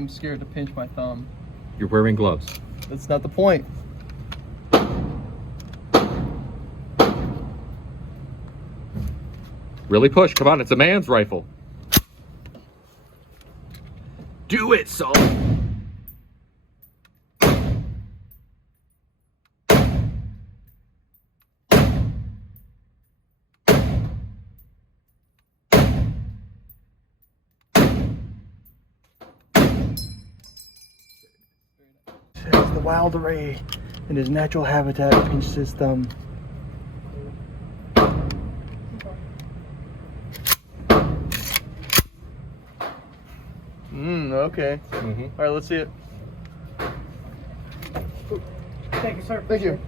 I'm scared to pinch my thumb. You're wearing gloves. That's not the point. Really push. Come on, it's a man's rifle. Do it, son. It's the wild array in his natural habitat pinched his thumb. Okay. All right, let's see it. Thank you, sir. Thank you.